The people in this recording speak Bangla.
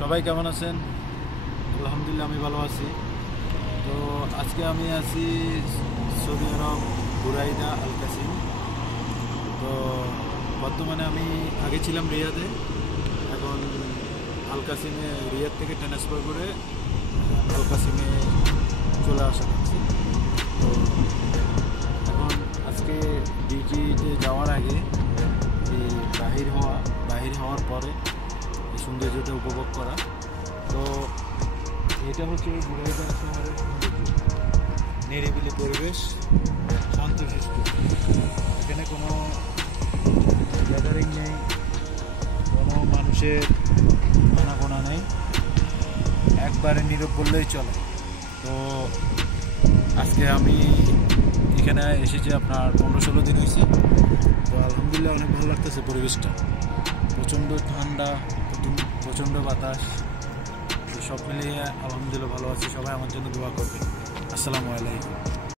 সবাই কেমন আছেন? আলহামদুলিল্লাহ আমি ভালো আছি। তো আজকে আমি আছি সৌদি আরব বুরাইদা আল কাসিম। তো বর্তমানে আমি আগে ছিলাম রিয়াদে, এখন আল কাসিমে রিয়াদ থেকে ট্রান্সফার করে আল কাসিমে চলে আসা হচ্ছে। তো এখন আজকে ডিউটিতে যাওয়ার আগে এই বাহির হওয়ার পরে এই সৌন্দর্যটা উপভোগ করা। তো এটা হচ্ছে বুরাইদা শহরের সৌন্দর্য, নিরিবিলি পরিবেশ, শান্তশিষ্ট। এখানে কোনো গ্যাদারিং নেই, কোনো মানুষের আনাগোনা নেই, একবারে নীরব বললেই চলে। তো আজকে আমি এখানে এসেছি আপনার 15-16 দিন হয়েছি। তো আলহামদুলিল্লাহ অনেক ভালো লাগতেছে পরিবেশটা, প্রচণ্ড ঠান্ডা, প্রচণ্ড বাতাস। সব মিলিয়ে আলহামদুলিল্লাহ ভালো আছি। সবাই আমার জন্য দোয়া করবেন। আসসালামু আলাইকুম।